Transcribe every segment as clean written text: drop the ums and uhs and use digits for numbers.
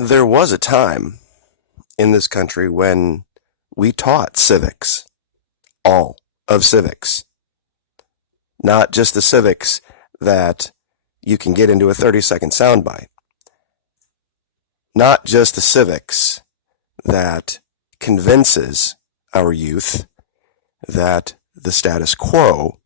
There was a time in this country when we taught civics, all of civics, not just the civics that you can get into a 30-second soundbite, not just the civics that convinces our youth that the status quo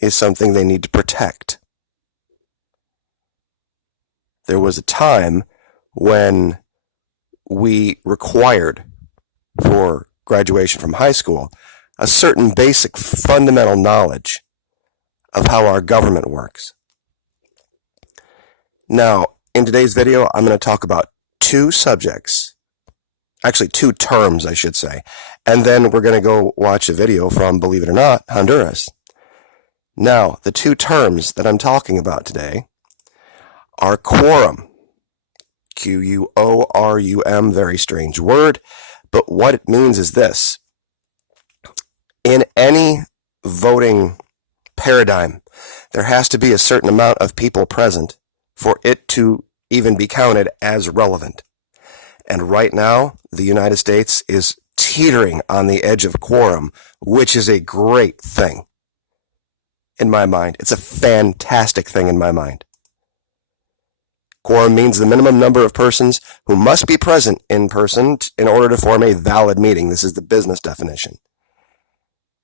is something they need to protect. There was a time when we required for graduation from high school a certain basic fundamental knowledge of how our government works. Now, in today's video, I'm going to talk about two subjects, actually two terms, I should say, and then we're going to go watch a video from, believe it or not, Honduras. Now, the two terms that I'm talking about today are quorum, Quorum, very strange word, but what it means is this. In any voting paradigm, there has to be a certain amount of people present for it to even be counted as relevant. And right now, the United States is teetering on the edge of quorum, which is a great thing in my mind. It's a fantastic thing in my mind. Quorum means the minimum number of persons who must be present in person in order to form a valid meeting. This is the business definition.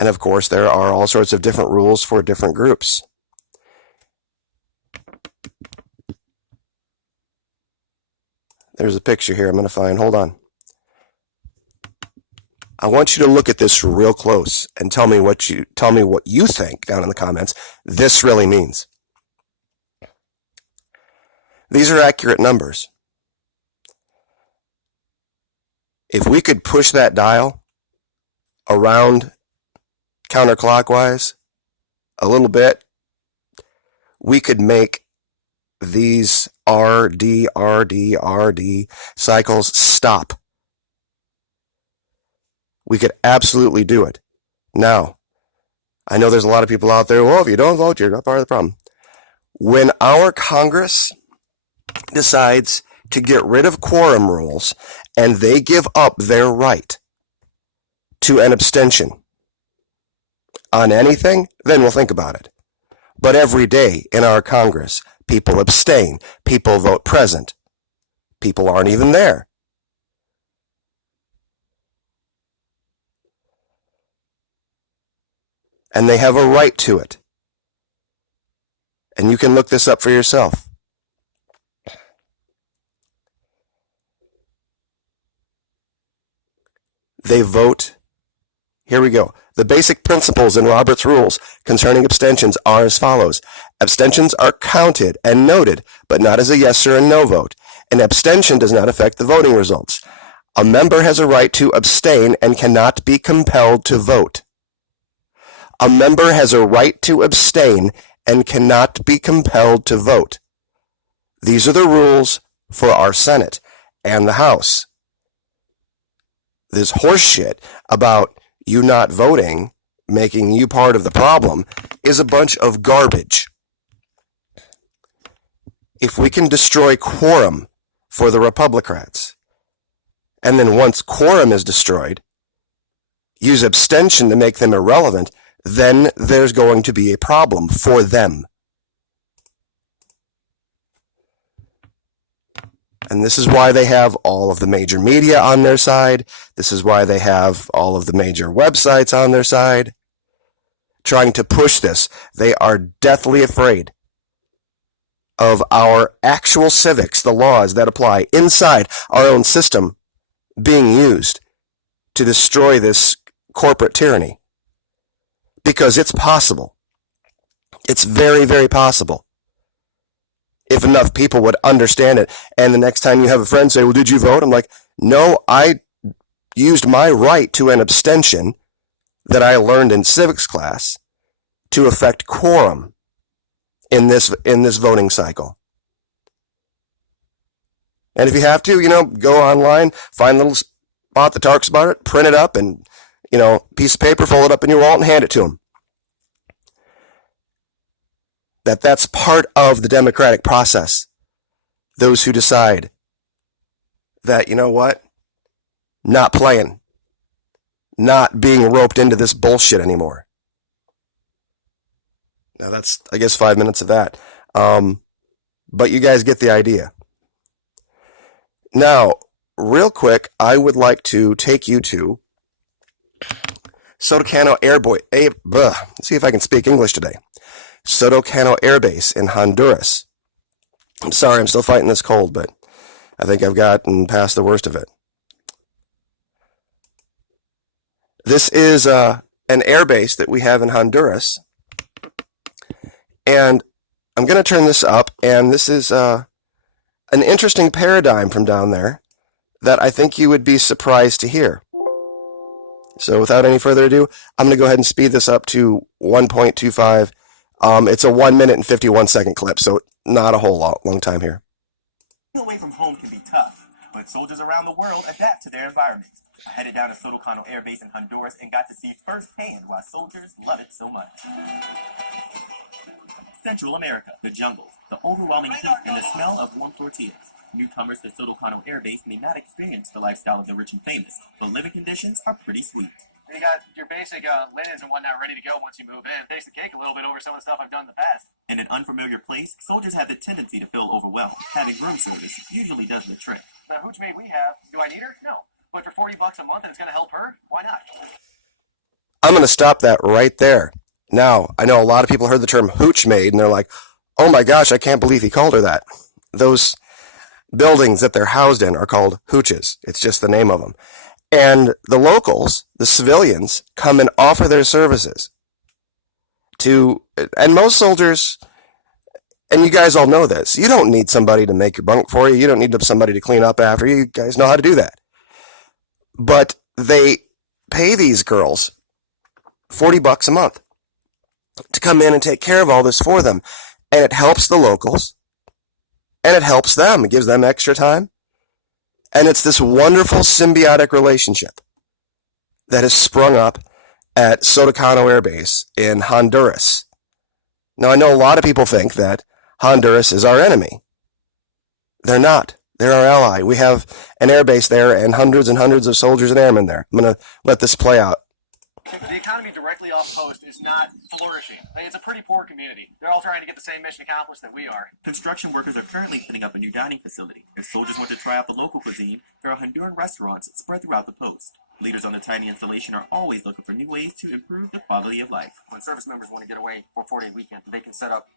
And of course, there are all sorts of different rules for different groups. There's a picture here I'm going to find. Hold on. I want you to look at this real close and tell me what you think down in the comments this really means. These are accurate numbers. If we could push that dial around counterclockwise a little bit, we could make these RD cycles stop. We could absolutely do it. Now, I know there's a lot of people out there, well, if you don't vote, you're not part of the problem. When our Congress decides to get rid of quorum rules and they give up their right to an abstention on anything, then we'll think about it. But every day in our Congress, people abstain, people vote present, people aren't even there. And they have a right to it. And you can look this up for yourself. They vote. Here we go. The basic principles in Robert's rules concerning abstentions are as follows. Abstentions are counted and noted, but not as a yes or a no vote. An abstention does not affect the voting results. A member has a right to abstain and cannot be compelled to vote. A member has a right to abstain and cannot be compelled to vote. These are the rules for our Senate and the House. This horse shit about you not voting, making you part of the problem, is a bunch of garbage. If we can destroy quorum for the Republicans, and then once quorum is destroyed, use abstention to make them irrelevant, then there's going to be a problem for them. And this is why they have all of the major media on their side. This is why they have all of the major websites on their side, trying to push this. They are deathly afraid of our actual civics, the laws that apply inside our own system, being used to destroy this corporate tyranny. Because it's possible. It's very, very possible. If enough people would understand it, and the next time you have a friend say, well, did you vote? I'm like, no, I used my right to an abstention that I learned in civics class to affect quorum in this voting cycle. And if you have to, go online, find a little spot that talks about it, print it up, and, piece of paper, fold it up in your wallet and hand it to them. That's part of the democratic process. Those who decide that, you know what? Not playing. Not being roped into this bullshit anymore. Now that's, I guess, 5 minutes of that. But you guys get the idea. Now, real quick, I would like to take you to Soto Cano Airbase. Let's see if I can speak English today. Soto Cano Airbase in Honduras. I'm sorry, I'm still fighting this cold, but I think I've gotten past the worst of it. This is an airbase that we have in Honduras. And I'm going to turn this up, and this is an interesting paradigm from down there that I think you would be surprised to hear. So without any further ado, I'm going to go ahead and speed this up to 1.25. It's a 1 minute and 51 second clip, so not a whole long time here. Being away from home can be tough, but soldiers around the world adapt to their environment. I headed down to Soto Cano Airbase in Honduras and got to see firsthand why soldiers love it so much. Central America, the jungles, the overwhelming heat, and the smell of warm tortillas. Newcomers to Soto Cano Airbase may not experience the lifestyle of the rich and famous, but living conditions are pretty sweet. You got your basic linens and whatnot ready to go once you move in. Takes the cake a little bit over some of the stuff I've done in the past. In an unfamiliar place, soldiers have the tendency to feel overwhelmed. Having room service usually does the trick. The hooch maid we have, do I need her? No. But for $40 a month and it's going to help her, why not? I'm going to stop that right there. Now, I know a lot of people heard the term hooch maid, and they're like, oh my gosh, I can't believe he called her that. Those buildings that they're housed in are called hooches. It's just the name of them. And the locals, the civilians, come and offer their services to, and most soldiers, and you guys all know this, you don't need somebody to make your bunk for you. You don't need somebody to clean up after you. You guys know how to do that. But they pay these girls $40 a month to come in and take care of all this for them. And it helps the locals. And it helps them. It gives them extra time. And it's this wonderful symbiotic relationship that has sprung up at Soto Cano Airbase in Honduras. Now, I know a lot of people think that Honduras is our enemy. They're not. They're our ally. We have an airbase there and hundreds of soldiers and airmen there. I'm going to let this play out. The economy directly off post is not flourishing. It's a pretty poor community. They're all trying to get the same mission accomplished that we are. Construction workers are currently putting up a new dining facility. If soldiers want to try out the local cuisine, there are Honduran restaurants spread throughout the post. Leaders on the tiny installation are always looking for new ways to improve the quality of life. When service members want to get away for a 4-day weekend, they can set up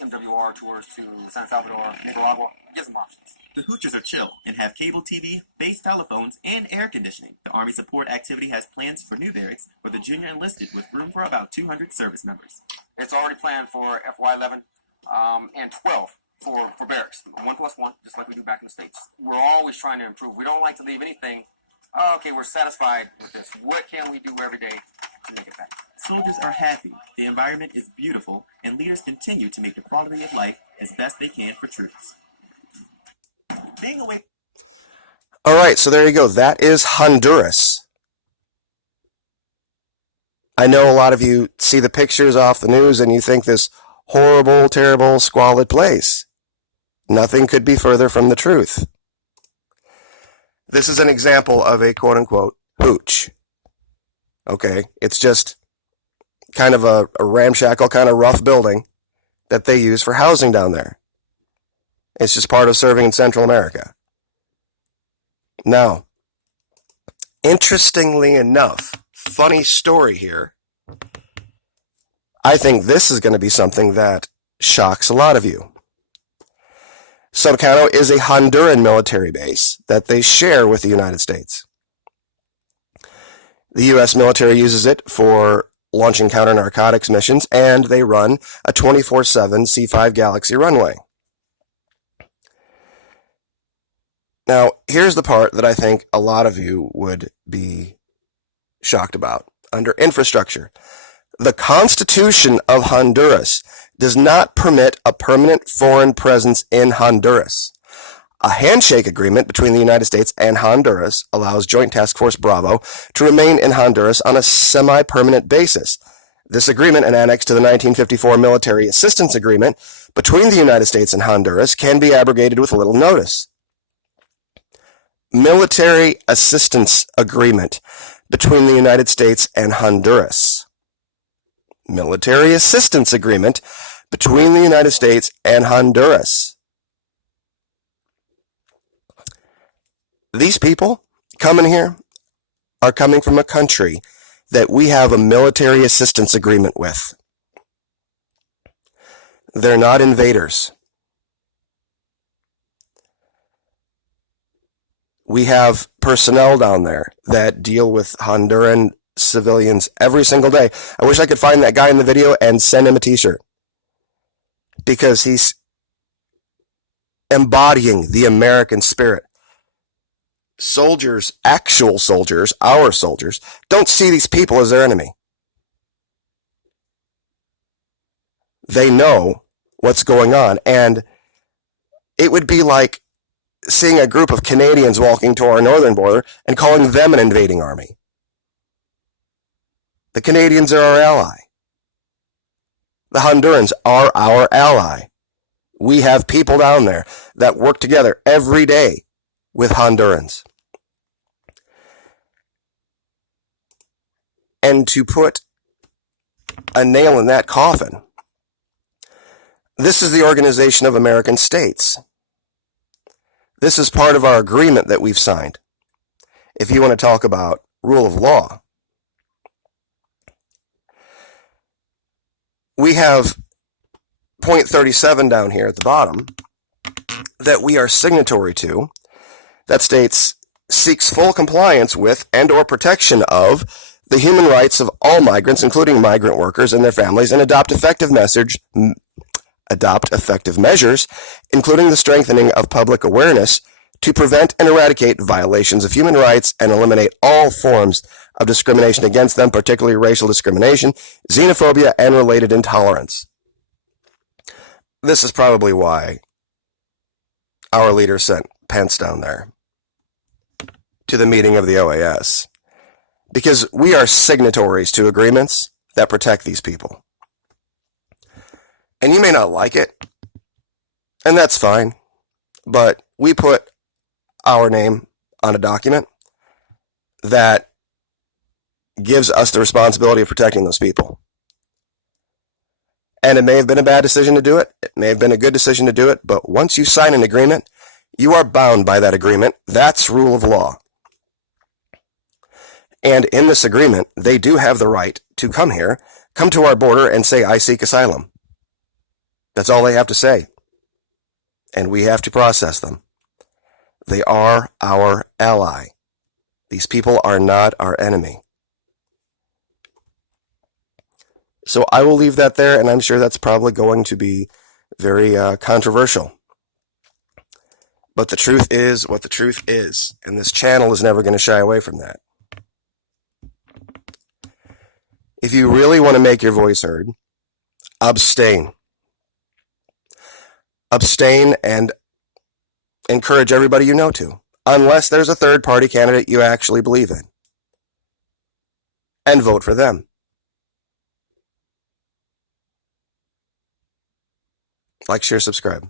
MWR tours to San Salvador, Nicaragua. It gives them options. The hoochers are chill and have cable TV, base telephones, and air conditioning. The Army Support Activity has plans for new barracks for the junior enlisted with room for about 200 service members. It's already planned for FY11 and 12 for barracks. 1+1, just like we do back in the States. We're always trying to improve. We don't like to leave anything, okay, we're satisfied with this. What can we do every day to make it better? Soldiers are happy, the environment is beautiful, and leaders continue to make the quality of life as best they can for troops. Being away. All right, so there you go. That is Honduras. I know a lot of you see the pictures off the news and you think this horrible, terrible, squalid place. Nothing could be further from the truth. This is an example of a quote-unquote hooch. Okay, it's just kind of a ramshackle, kind of rough building that they use for housing down there. It's just part of serving in Central America. Now, interestingly enough, funny story here. I think this is going to be something that shocks a lot of you. Soto Cano is a Honduran military base that they share with the United States. The U.S. military uses it for launching counter-narcotics missions, and they run a 24/7 C-5 Galaxy runway. Now, here's the part that I think a lot of you would be shocked about. Under infrastructure, the Constitution of Honduras does not permit a permanent foreign presence in Honduras. A handshake agreement between the United States and Honduras allows Joint Task Force Bravo to remain in Honduras on a semi-permanent basis. This agreement, an annex to the 1954 Military Assistance Agreement between the United States and Honduras, can be abrogated with little notice. military assistance agreement between the United States and Honduras. Military assistance agreement between the United States and Honduras. These people coming here are coming from a country that we have a military assistance agreement with. They're not invaders. We have personnel down there that deal with Honduran civilians every single day. I wish I could find that guy in the video and send him a t-shirt, because he's embodying the American spirit. Soldiers, actual soldiers, our soldiers, don't see these people as their enemy. They know what's going on, and it would be like seeing a group of Canadians walking to our northern border and calling them an invading army. The Canadians are our ally. The Hondurans are our ally. We have people down there that work together every day with Hondurans. And to put a nail in that coffin, this is the Organization of American States. This is part of our agreement that we've signed. If you want to talk about rule of law, we have point 37 down here at the bottom that we are signatory to, that states seeks full compliance with and or protection of the human rights of all migrants, including migrant workers and their families, and adopt effective measures, including the strengthening of public awareness to prevent and eradicate violations of human rights and eliminate all forms of discrimination against them, particularly racial discrimination, xenophobia, and related intolerance. This is probably why our leader sent Pence down there to the meeting of the OAS, because we are signatories to agreements that protect these people. And you may not like it, and that's fine, but we put our name on a document that gives us the responsibility of protecting those people. And it may have been a bad decision to do it. It may have been a good decision to do it. But once you sign an agreement, you are bound by that agreement. That's rule of law. And in this agreement, they do have the right to come here, come to our border and say, I seek asylum. That's all they have to say. And we have to process them. They are our ally. These people are not our enemy. So I will leave that there, and I'm sure that's probably going to be very controversial. But the truth is what the truth is, and this channel is never going to shy away from that. If you really want to make your voice heard, abstain. Abstain and encourage everybody you know to, unless there's a third-party candidate you actually believe in. And vote for them. Like, share, subscribe.